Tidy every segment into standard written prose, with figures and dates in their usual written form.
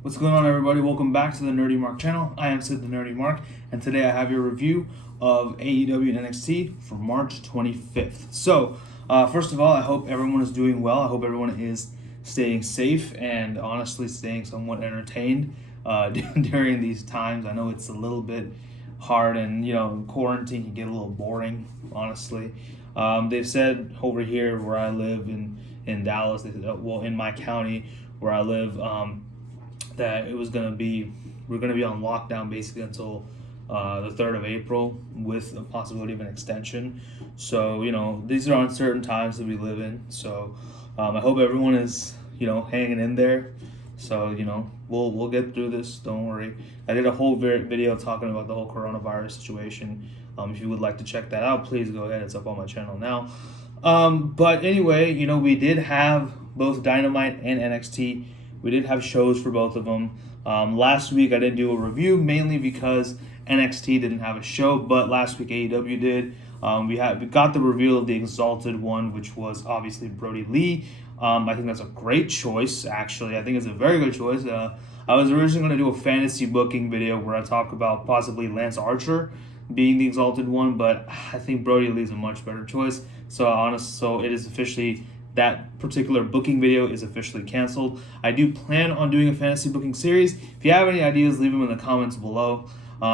What's going on, everybody? Welcome back to the Nerdy Mark channel. I am Sid the Nerdy Mark, and today I have your review of AEW NXT for March 25th. So, first of all, I hope everyone is doing well. I hope everyone is staying safe and honestly staying somewhat entertained during these times. I know it's a little bit hard, and quarantine can get a little boring, honestly. They've said over here where I live in Dallas, in my county where I live, that we're gonna be on lockdown basically until the 3rd of April with a possibility of an extension. So these are uncertain times that we live in. So I hope everyone is hanging in there. So we'll get through this. Don't worry. I did a whole video talking about the whole coronavirus situation. If you would like to check that out, please go ahead. It's up on my channel now. But anyway, we did have both Dynamite and NXT. We did have shows for both of them. Last week I didn't do a review mainly because NXT didn't have a show, but last week AEW did. We got the reveal of the Exalted One, which was obviously Brody Lee. I think that's a great choice, actually. I think it's a very good choice. I was originally going to do a fantasy booking video where I talk about possibly Lance Archer being the Exalted One, but I think Brody Lee is a much better choice. So it is officially, that particular booking video is officially canceled. I do plan on doing a fantasy booking series. If you have any ideas, leave them in the comments below. We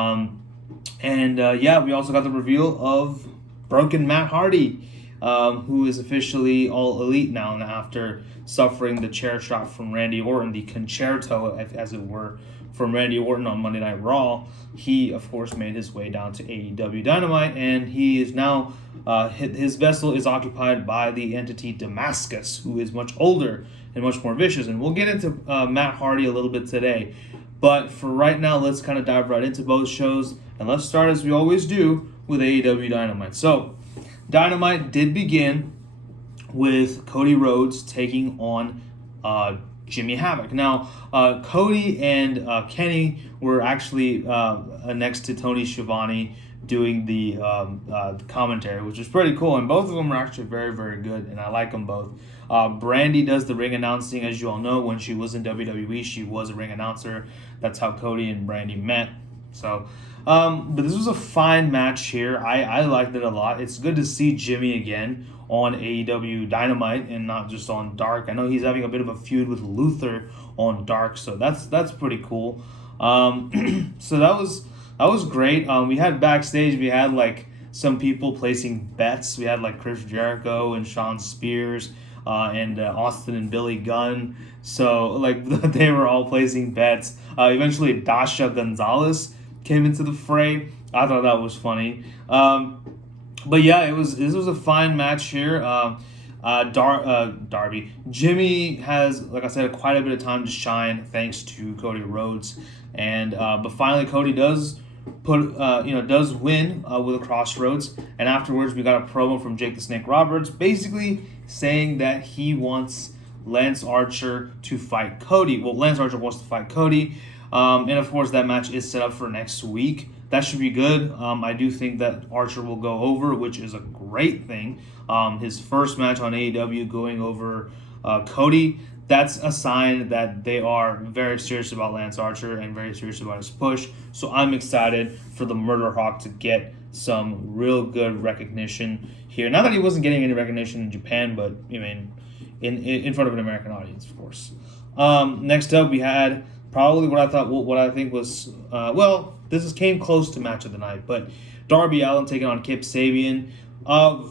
also got the reveal of Broken Matt Hardy, who is officially all elite now after suffering the chair shot from Randy Orton, the concerto, as it were, from Randy Orton on Monday Night Raw. He, of course, made his way down to AEW Dynamite, and he is now, his vessel is occupied by the entity Damascus, who is much older and much more vicious. And we'll get into Matt Hardy a little bit today. But for right now, let's kind of dive right into both shows. And let's start, as we always do, with AEW Dynamite. So, Dynamite did begin with Cody Rhodes taking on Jimmy Havoc. Now, Cody and Kenny were actually next to Tony Schiavone doing the commentary, which was pretty cool. And both of them are actually very, very good, and I like them both. Brandy does the ring announcing, as you all know. When she was in WWE, she was a ring announcer. That's how Cody and Brandy met. So, but this was a fine match here. I liked it a lot. It's good to see Jimmy again on AEW Dynamite and not just on Dark. I know he's having a bit of a feud with Luther on Dark, so that's pretty cool. So that was great. We had backstage, we had like some people placing bets. We had like Chris Jericho and Shawn Spears and Austin and Billy Gunn. So like they were all placing bets. Eventually Dasha Gonzalez came into the fray. I thought that was funny. But yeah, this was a fine match here. Darby. Jimmy has, like I said, quite a bit of time to shine thanks to Cody Rhodes, and but finally Cody does win with a crossroads, and afterwards we got a promo from Jake the Snake Roberts, basically saying that he wants Lance Archer to fight Cody. Well, Lance Archer wants to fight Cody, and of course that match is set up for next week. That should be good. I do think that Archer will go over, which is a great thing. His first match on AEW going over Cody, that's a sign that they are very serious about Lance Archer and very serious about his push. So I'm excited for the Murder Hawk to get some real good recognition here. Not that he wasn't getting any recognition in Japan, but I mean, in front of an American audience, of course. Next up, we had probably what I think was came close to match of the night, but Darby Allin taking on Kip Sabian.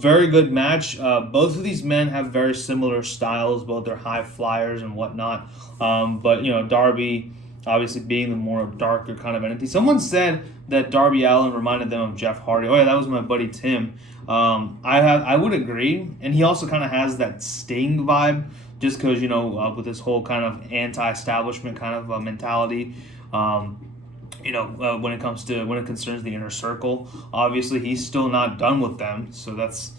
Very good match. Both of these men have very similar styles. Both are high flyers and whatnot. But Darby obviously being the more darker kind of entity. Someone said that Darby Allin reminded them of Jeff Hardy. Oh yeah, that was my buddy Tim. I would agree, and he also kind of has that Sting vibe, just because with this whole kind of anti-establishment kind of mentality. When it concerns the inner circle. Obviously, he's still not done with them, so that's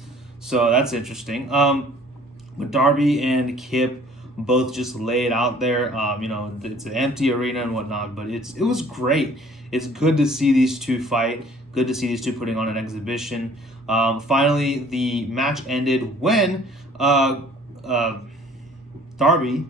interesting. But Darby and Kip both just lay it out there. It's an empty arena and whatnot, but it was great. It's good to see these two fight. Good to see these two putting on an exhibition. Finally, the match ended when Darby,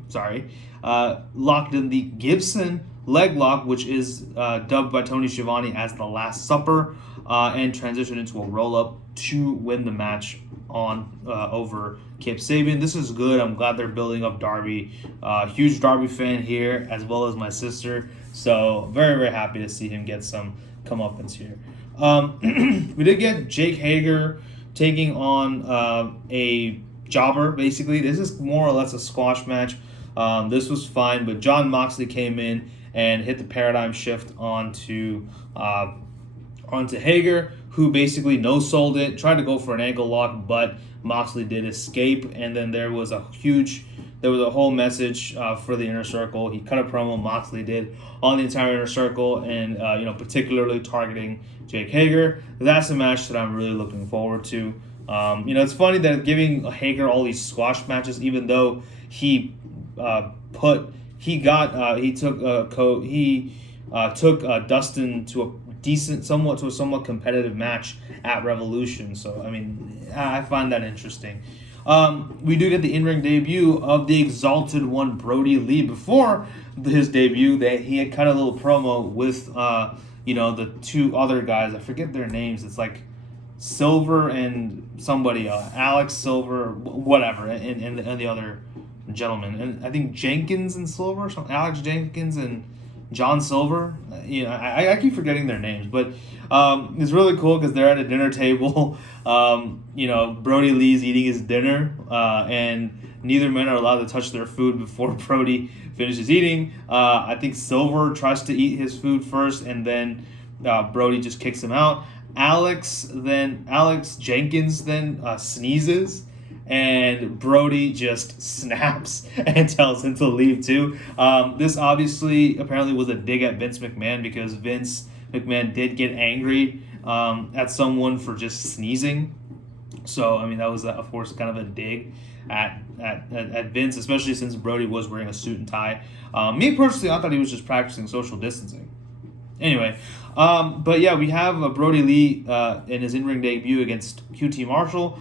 locked in the Gibson leg lock, which is dubbed by Tony Schiavone as the Last Supper, and transitioned into a roll up to win the match on over Kip Sabian. This is good. I'm glad they're building up Darby. Huge Darby fan here, as well as my sister. So very, very happy to see him get some comeuppance here. We did get Jake Hager taking on a jobber, basically. This is more or less a squash match. This was fine, but Jon Moxley came in and hit the paradigm shift onto Hager, who basically no-sold it, tried to go for an ankle lock, but Moxley did escape, and then there was a whole message for the Inner Circle. He cut a promo, Moxley did, on the entire Inner Circle, and particularly targeting Jake Hager. That's a match that I'm really looking forward to. It's funny that giving Hager all these squash matches, even though he took Dustin to a somewhat competitive match at Revolution. So I find that interesting. We do get the in-ring debut of the Exalted One, Brody Lee. Before his debut, he had cut a little promo with the two other guys. I forget their names. It's like Silver and somebody, Alex Silver, whatever, and the other gentleman, and I think Jenkins and Silver, Alex Jenkins and John Silver. I keep forgetting their names, but it's really cool because they're at a dinner table. Brody Lee's eating his dinner, and neither men are allowed to touch their food before Brody finishes eating. I think Silver tries to eat his food first, and then Brody just kicks him out. Alex Jenkins then sneezes, and Brody just snaps and tells him to leave too. This apparently was a dig at Vince McMahon, because Vince McMahon did get angry at someone for just sneezing. So that was of course kind of a dig at Vince, especially since Brody was wearing a suit and tie. Me personally, I thought he was just practicing social distancing. Anyway, but yeah, we have Brody Lee in his in-ring debut against QT Marshall.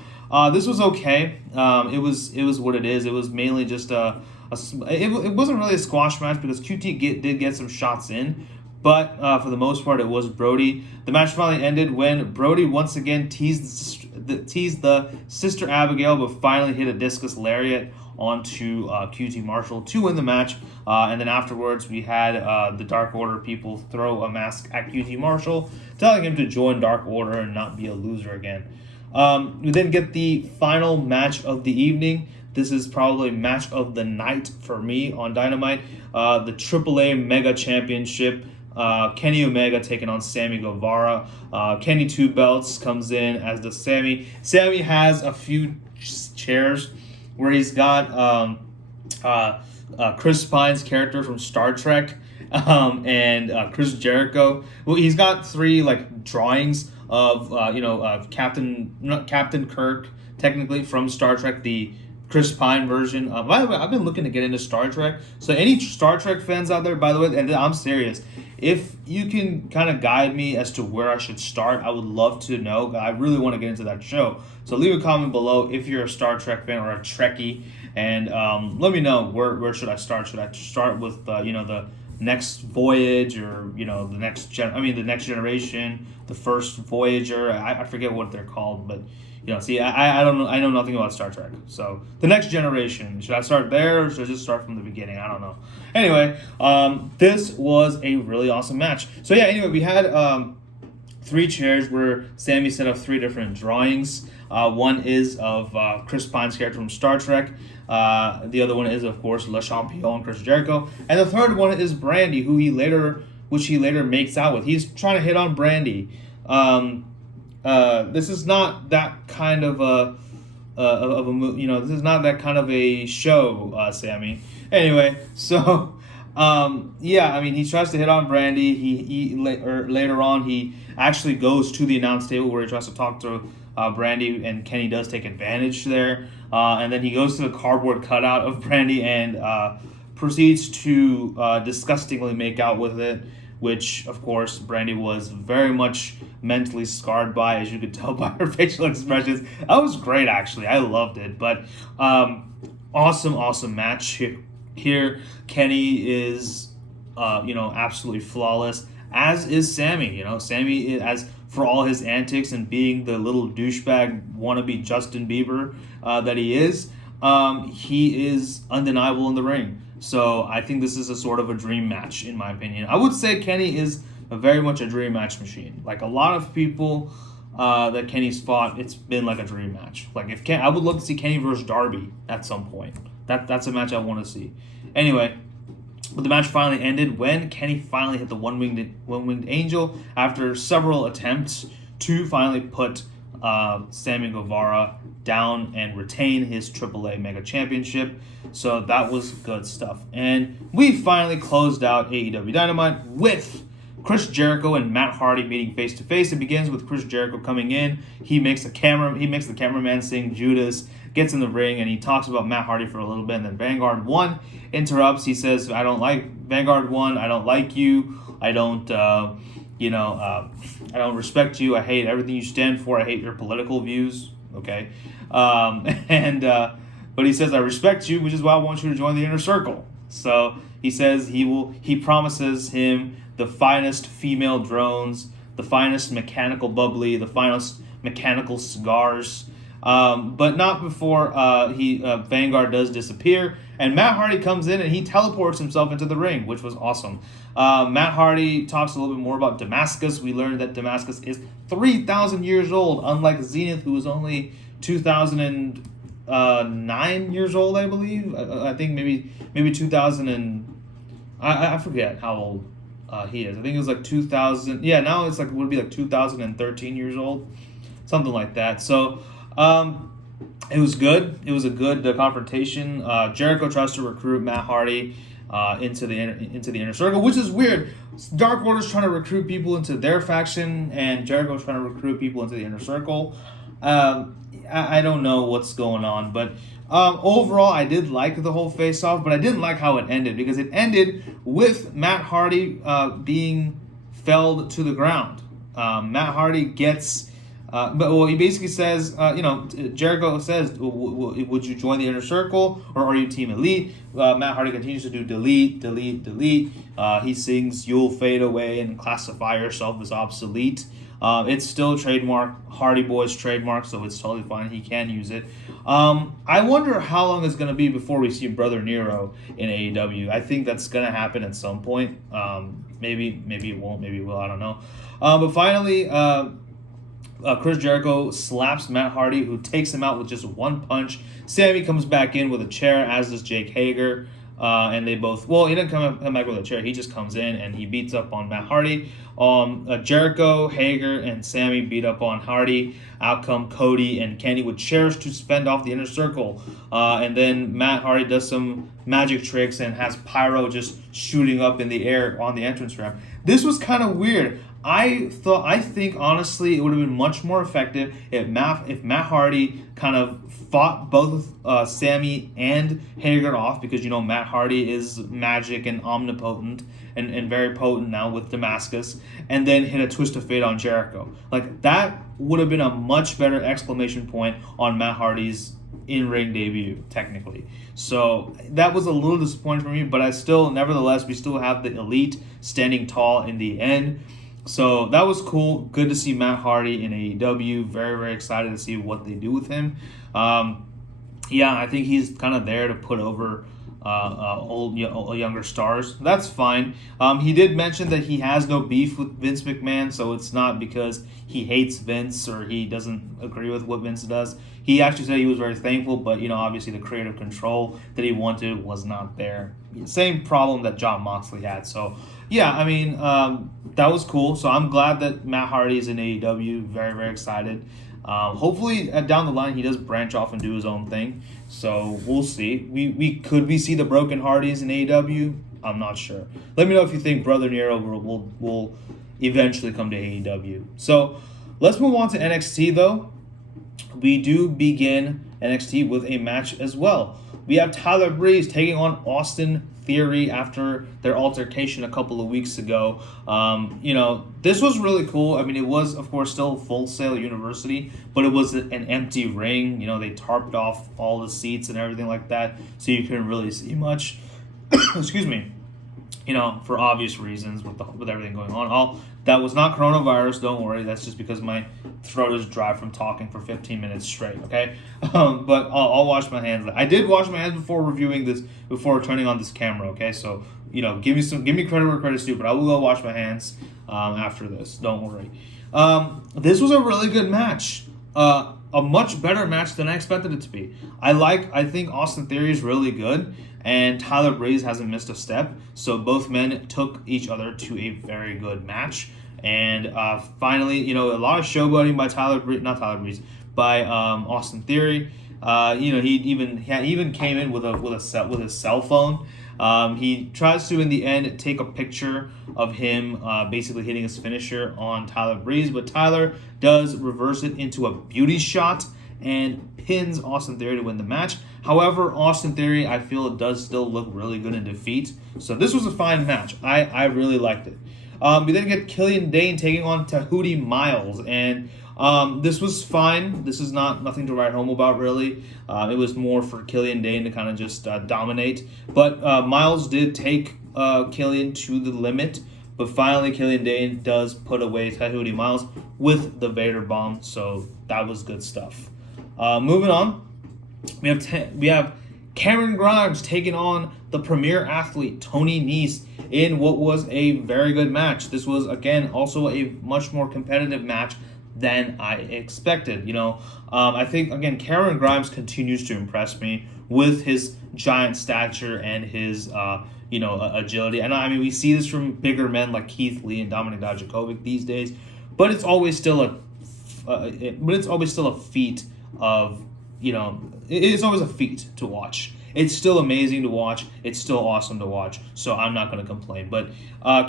This was okay. It was what it is. It was mainly just it wasn't really a squash match, because QT did get some shots in, but for the most part, it was Brody. The match finally ended when Brody once again teased the Sister Abigail, but finally hit a discus lariat onto QT Marshall to win the match. And then afterwards, we had the Dark Order people throw a mask at QT Marshall, telling him to join Dark Order and not be a loser again. We then get the final match of the evening. This is probably match of the night for me on Dynamite. The AAA Mega Championship. Kenny Omega taking on Sammy Guevara. Kenny Two Belts comes in as the Sammy. Sammy has a few chairs where he's got Chris Pine's character from Star Trek, and Chris Jericho. Well, he's got three drawings of Captain Kirk, technically from Star Trek, the Chris Pine version. By the way, I've been looking to get into Star Trek. So any Star Trek fans out there, by the way, and I'm serious, if you can kind of guide me as to where I should start, I would love to know. I really want to get into that show. So leave a comment below if you're a Star Trek fan or a Trekkie, and let me know where should I start. Should I start with the Next Voyage, or the next generation, the first Voyager? I forget what they're called, but I don't know. I know nothing about Star Trek. So the Next Generation, should I start there, or should I just start from the beginning? I don't know. Anyway, this was a really awesome match. So yeah, anyway, we had three chairs where Sammy set up three different drawings. One is of Chris Pine's character from Star Trek. The other one is, of course, Le Champion, Chris Jericho. And the third one is Brandy, which he later makes out with. He's trying to hit on Brandy. This is not that kind of this is not that kind of a show, Sammy. Anyway, so he tries to hit on Brandy. Later on, he actually goes to the announce table where he tries to talk to Brandy, and Kenny does take advantage there. And then he goes to the cardboard cutout of Brandy and proceeds to disgustingly make out with it, which, of course, Brandy was very much mentally scarred by, as you could tell by her facial expressions. That was great, actually. I loved it. But Awesome match here. Kenny is, absolutely flawless, as is Sammy. Sammy, as for all his antics and being the little douchebag wannabe Justin Bieber that he is undeniable in the ring. So I think this is a sort of a dream match, in my opinion. I would say Kenny is very much a dream match machine. Like a lot of people that Kenny's fought, it's been like a dream match. Like I would love to see Kenny versus Darby at some point. That's a match I want to see. Anyway, but the match finally ended when Kenny finally hit the one-winged angel after several attempts to finally put Sammy Guevara down and retain his AAA Mega Championship. So that was good stuff. And we finally closed out AEW Dynamite with Chris Jericho and Matt Hardy meeting face to face. It begins with Chris Jericho coming in. He makes the cameraman sing Judas, gets in the ring, and he talks about Matt Hardy for a little bit. And then Vanguard 1 interrupts. He says, "I don't like Vanguard 1. I don't like you. I don't respect you. I hate everything you stand for. I hate your political views." Okay, but he says, "I respect you, which is why I want you to join the Inner Circle." So he says he promises him the finest female drones, the finest mechanical bubbly, the finest mechanical cigars, but not before Vanguard does disappear, and Matt Hardy comes in and he teleports himself into the ring, which was awesome. Matt Hardy talks a little bit more about Damascus. We learned that Damascus is 3,000 years old, unlike Zenith, who was only 2,009 years old, I believe. I think maybe 2,000 and I forget how old he is. I think it was like 2,000. Yeah, now it's like would be like 2,013 years old, something like that. So it was good. It was a good confrontation. Jericho tries to recruit Matt Hardy into the Inner Circle, which is weird. Dark Order's trying to recruit people into their faction, and Jericho's trying to recruit people into the Inner Circle. I don't know what's going on, but overall, I did like the whole face-off, but I didn't like how it ended, because it ended with Matt Hardy being felled to the ground. Matt Hardy gets... he basically says, Jericho says, would you join the Inner Circle, or are you Team Elite? Matt Hardy continues to do delete. He sings "You'll Fade Away" and "Classify Yourself as Obsolete." It's still trademark, Hardy Boys trademark, so it's totally fine. He can use it. I wonder how long it's going to be before we see Brother Nero in AEW. I think that's going to happen at some point. Maybe it won't. Maybe it will. I don't know. But finally... Chris Jericho slaps Matt Hardy, who takes him out with just one punch. Sammy comes back in with a chair, as does Jake Hager. And they both... Well, he didn't come back with a chair. He just comes in and he beats up on Matt Hardy. Jericho, Hager, and Sammy beat up on Hardy. Out come Cody and Kenny with chairs to fend off the Inner Circle. And then Matt Hardy does some magic tricks and has pyro just shooting up in the air on the entrance ramp. This was kind of weird. I think honestly it would have been much more effective if Matt Hardy kind of fought both Sammy and Hager off, because Matt Hardy is magic and omnipotent and very potent now with Damascus, and then hit a twist of fate on Jericho. Like, that would have been a much better exclamation point on Matt Hardy's in-ring debut, technically. So that was a little disappointing for me, but nevertheless, we still have the Elite standing tall in the end. So that was cool. Good to see Matt Hardy in AEW. Very, very excited to see what they do with him. I think he's kind of there to put over younger stars. That's fine. He did mention that he has no beef with Vince McMahon, so it's not because he hates Vince or he doesn't agree with what Vince does. He actually said he was very thankful, but obviously the creative control that he wanted was not there. Same problem that Jon Moxley had. So that was cool. So I'm glad that Matt Hardy is in AEW. Very, very excited. Hopefully down the line he does branch off and do his own thing. So we'll see. We see the Broken Hardys in AEW? I'm not sure. Let me know if you think Brother Nero will eventually come to AEW. So let's move on to NXT though. we do begin NXT with a match as well. We have Tyler Breeze taking on Austin Theory after their altercation a couple of weeks ago. This was really cool. I mean, it was, of course, still Full Sail University, but it was an empty ring. They tarped off all the seats and everything like that, so you couldn't really see much. Excuse me. For obvious reasons with everything going on. That was not coronavirus, don't worry. That's just because my throat is dry from talking for 15 minutes straight, okay? But I'll wash my hands. I did wash my hands before reviewing this, before turning on this camera, okay? So, give me credit where credit's due, but I will go wash my hands after this, don't worry. This was a really good match. A much better match than I expected it to be. I think Austin Theory is really good, and Tyler Breeze hasn't missed a step. So both men took each other to a very good match. And finally, a lot of showboating by by Austin Theory. He even came in with his cell phone. He tries to, in the end, take a picture of him basically hitting his finisher on Tyler Breeze, but Tyler does reverse it into a beauty shot and pins Austin Theory to win the match. However, Austin Theory, I feel it does still look really good in defeat. So this was a fine match. I really liked it. We then get Killian Dane taking on Tahuti Miles, and this was fine. This is nothing to write home about, really. It was more for Killian Dane to kind of just dominate. But Miles did take Killian to the limit. But finally, Killian Dane does put away Tahuti Miles with the Vader Bomb. So that was good stuff. Moving on, we have Cameron Grimes taking on the premier athlete, Tony Nese, in what was a very good match. This was, again, also a much more competitive match than I expected. I think, again, Cameron Grimes continues to impress me with his giant stature and his agility. And I mean, we see this from bigger men like Keith Lee and Dominik Dijakovic these days, but it's always still a feat of, it's always a feat to watch. It's still amazing to watch. It's still awesome to watch. So I'm not going to complain. But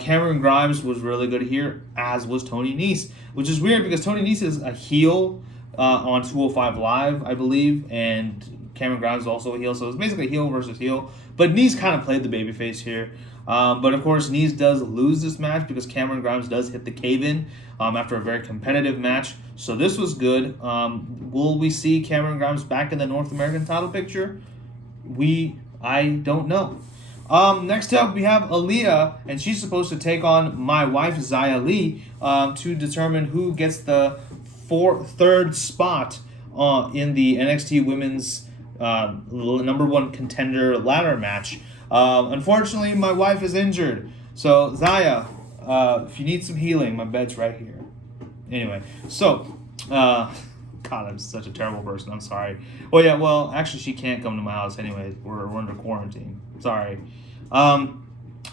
Cameron Grimes was really good here, as was Tony Nese, which is weird because Tony Nese is a heel on 205 Live, I believe, and Cameron Grimes is also a heel. So it's basically heel versus heel. But Nese kind of played the babyface here. But of course, Nese does lose this match because Cameron Grimes does hit the cave-in after a very competitive match. So this was good. Will we see Cameron Grimes back in the North American title picture? I don't know. Next up, we have Aaliyah, and she's supposed to take on my wife, Xia Li, to determine who gets the third spot in the NXT Women's number one contender ladder match. Unfortunately, my wife is injured. So, Xia, if you need some healing, my bed's right here. Anyway, so, God, I'm such a terrible person. I'm sorry. Oh, yeah, well, actually, she can't come to my house anyway. We're under quarantine. Sorry.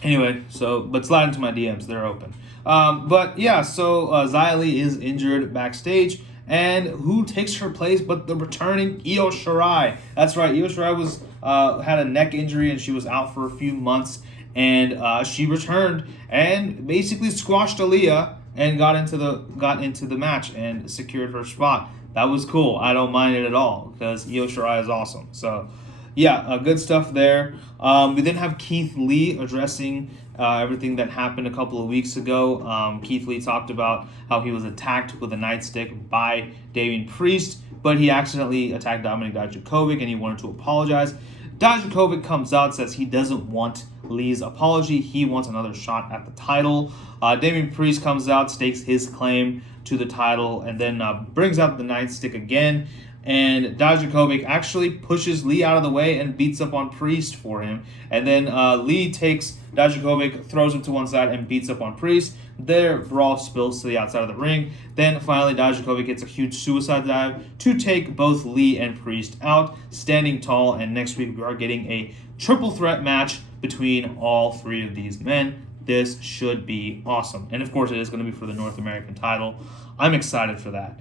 Anyway, but slide into my DMs. They're open. But, yeah, so Xia Li is injured backstage. And who takes her place but the returning Io Shirai? That's right. Io Shirai had a neck injury and she was out for a few months. And she returned and basically squashed Aaliyah and got into the match and secured her spot. That was cool. I don't mind it at all because Io Shirai is awesome. So, yeah, good stuff there. We then have Keith Lee addressing everything that happened a couple of weeks ago. Keith Lee talked about how he was attacked with a nightstick by Damian Priest, but he accidentally attacked Dominik Dijakovic and he wanted to apologize. Dijakovic comes out, says he doesn't want Lee's apology. He wants another shot at the title. Damian Priest comes out, stakes his claim to the title, and then brings out the nightstick again. And Dijakovic actually pushes Lee out of the way and beats up on Priest for him. And then Lee takes Dijakovic, throws him to one side, and beats up on Priest. Their brawl spills to the outside of the ring. Then finally Dijakovic gets a huge suicide dive to take both Lee and Priest out, standing tall. And next week we are getting a triple threat match between all three of these men. This should be awesome. And of course it is going to be for the North American title. I'm excited for that.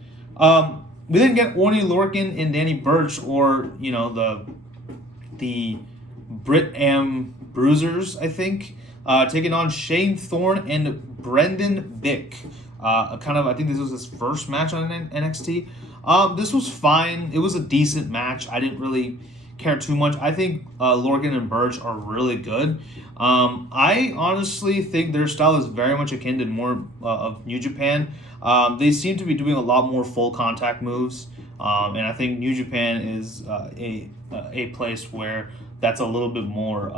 We then get Orny Lorcan and Danny Burch, or, the Brit Am Bruisers, I think, taking on Shane Thorne and Brendan Bick. I think this was his first match on NXT. This was fine. It was a decent match. I didn't really care too much. I think Lorcan and Burch are really good. I honestly think their style is very much akin to more of New Japan. They seem to be doing a lot more full contact moves, and I think New Japan is a place where that's a little bit more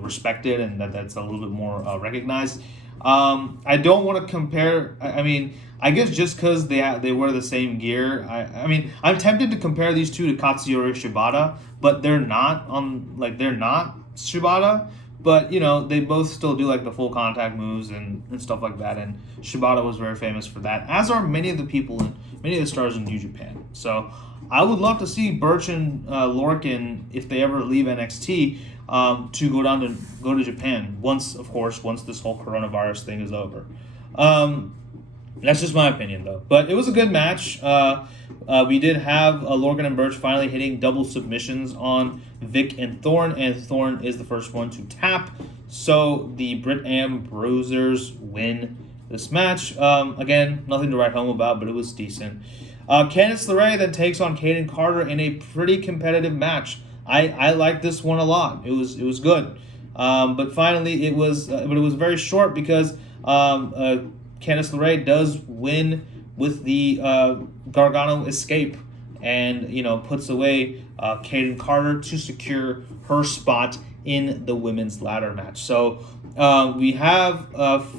respected, and that's a little bit more recognized. I don't want to compare. I mean, I guess just because they wear the same gear. I mean, I'm tempted to compare these two to Katsuyori Shibata, but they're not they're not Shibata. But they both still do like the full contact moves and stuff like that. And Shibata was very famous for that, as are many of the people and many of the stars in New Japan. So I would love to see Burch and Lorcan, if they ever leave NXT, to go to Japan once this whole coronavirus thing is over. That's just my opinion, though. But it was a good match. We did have Lorcan and Burch finally hitting double submissions on Vic and Thorne is the first one to tap. So the Britt and Bruisers win this match. Again, nothing to write home about, but it was decent. Candice LeRae then takes on Kaden Carter in a pretty competitive match. I liked this one a lot. It was good. But finally, it was very short because Candice LeRae does win with the Gargano escape, and puts away Kaden Carter to secure her spot in the women's ladder match. So we have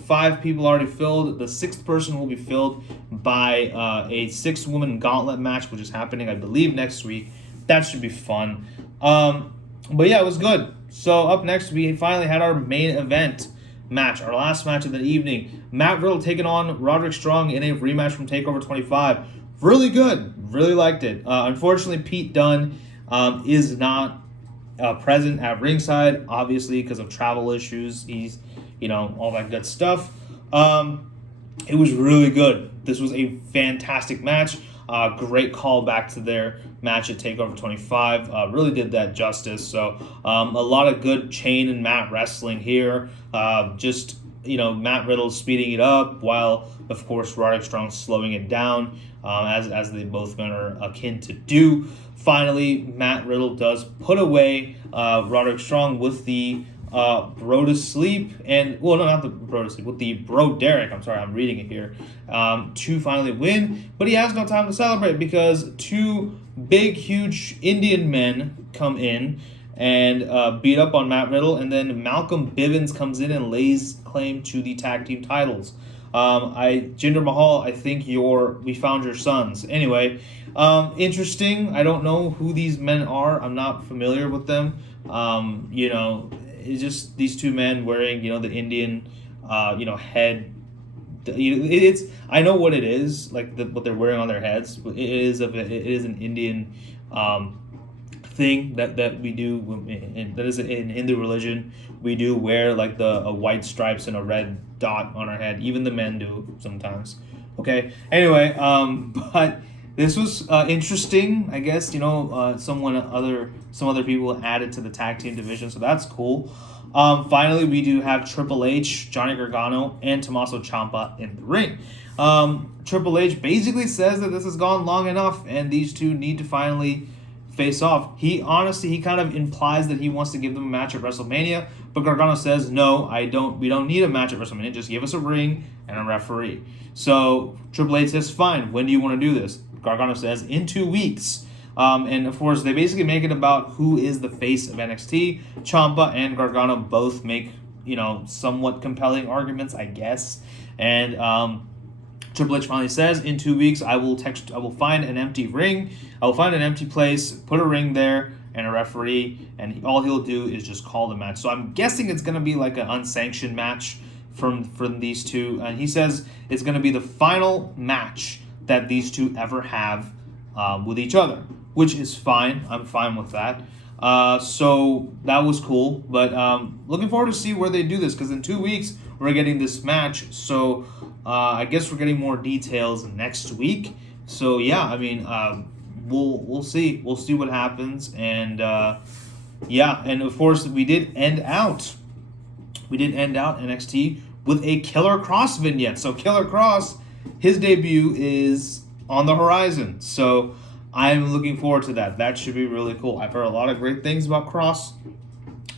5 people already filled. The 6th person will be filled by a 6-woman gauntlet match, which is happening, I believe, next week. That should be fun. But yeah, it was good. So up next, we finally had our main event match, our last match of the evening. Matt Riddle taking on Roderick Strong in a rematch from TakeOver 25. Really good. Really liked it. Unfortunately, Pete Dunne is not present at ringside, obviously, because of travel issues. He's, all that good stuff. It was really good. This was a fantastic match. Great callback to their match at TakeOver 25. Really did that justice. So a lot of good chain and mat wrestling here. Matt Riddle speeding it up while, of course, Roderick Strong slowing it down, as they both men are akin to do. Finally, Matt Riddle does put away Roderick Strong with the Bro to Sleep, not the Bro to Sleep, with the Bro Derek, I'm reading it here, to finally win. But he has no time to celebrate because 2 big, huge Indian men come in and beat up on Matt Riddle, and then Malcolm Bivens comes in and lays claim to the tag team titles. Jinder Mahal, I think we found your sons. Anyway, interesting. I don't know who these men are. I'm not familiar with them. It's just these 2 men wearing, the Indian, head. It's I know what it is, like what they're wearing on their heads. It is an Indian thing that we do, and that is in Hindu religion. We do wear like a white stripes and a red dot on our head. Even the men do sometimes. Okay. Anyway, but this was interesting. I guess some other people added to the tag team division, so that's cool. Finally, we do have Triple H, Johnny Gargano, and Tommaso Ciampa in the ring. Triple H basically says that this has gone long enough, and these 2 need to finally face off. He kind of implies that he wants to give them a match at WrestleMania, but Gargano says, no, we don't need a match at WrestleMania, just give us a ring and a referee. So Triple H says, fine, when do you want to do this? Gargano says, in 2 weeks. And of course, they basically make it about who is the face of NXT. Ciampa and Gargano both make, somewhat compelling arguments, I guess. And Triple H finally says, in 2 weeks, I will find an empty ring. I will find an empty place, put a ring there, and a referee, and all he'll do is just call the match. So I'm guessing it's going to be like an unsanctioned match from these 2. And he says it's going to be the final match that these 2 ever have with each other, which is fine. I'm fine with that. So that was cool. But looking forward to see where they do this, because in 2 weeks, we're getting this match. So I guess we're getting more details next week. So yeah, I mean, we'll see. We'll see what happens. And and of course, we did end out NXT with a Killer Cross vignette. So Killer Cross, his debut is on the horizon. So I'm looking forward to that. That should be really cool. I've heard a lot of great things about Cross,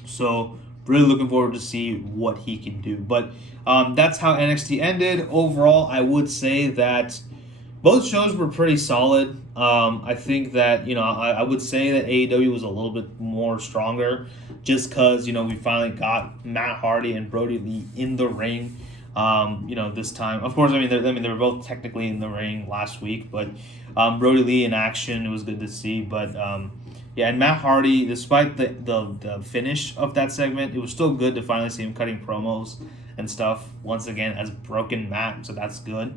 so really looking forward to see what he can do. But that's how NXT ended. Overall, I would say that both shows were pretty solid. I think that, I would say that AEW was a little bit more stronger just because, we finally got Matt Hardy and Brody Lee in the ring. This time, of course, they were both technically in the ring last week, but Brody Lee in action, it was good to see. But and Matt Hardy, despite the finish of that segment, it was still good to finally see him cutting promos and stuff once again as Broken Matt, so that's good.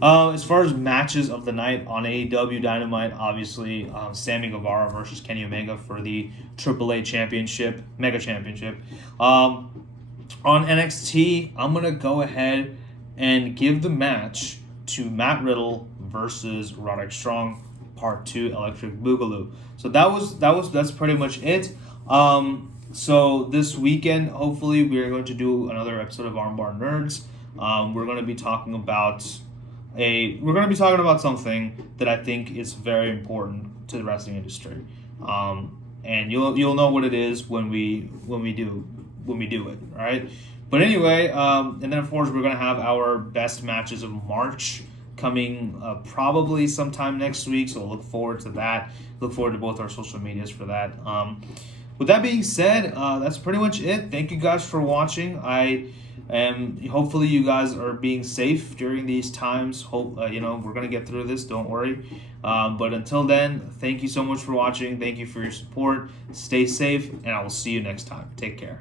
As far as matches of the night on AEW Dynamite, obviously Sammy Guevara versus Kenny Omega for the AAA Championship, Mega Championship. On NXT, I'm going to go ahead and give the match to Matt Riddle versus Roderick Strong, Part 2, Electric Boogaloo. So that's pretty much it. So this weekend, hopefully, we are going to do another episode of Armbar Nerds. We're going to be talking about something that I think is very important to the wrestling industry. And you'll know what it is when we do it, right? But anyway, and then of course we're gonna have our best matches of March coming probably sometime next week. So look forward to that. Look forward to both our social medias for that. With that being said, that's pretty much it. Thank you guys for watching. Hopefully you guys are being safe during these times. We're gonna get through this. Don't worry. But until then, thank you so much for watching. Thank you for your support. Stay safe, and I will see you next time. Take care.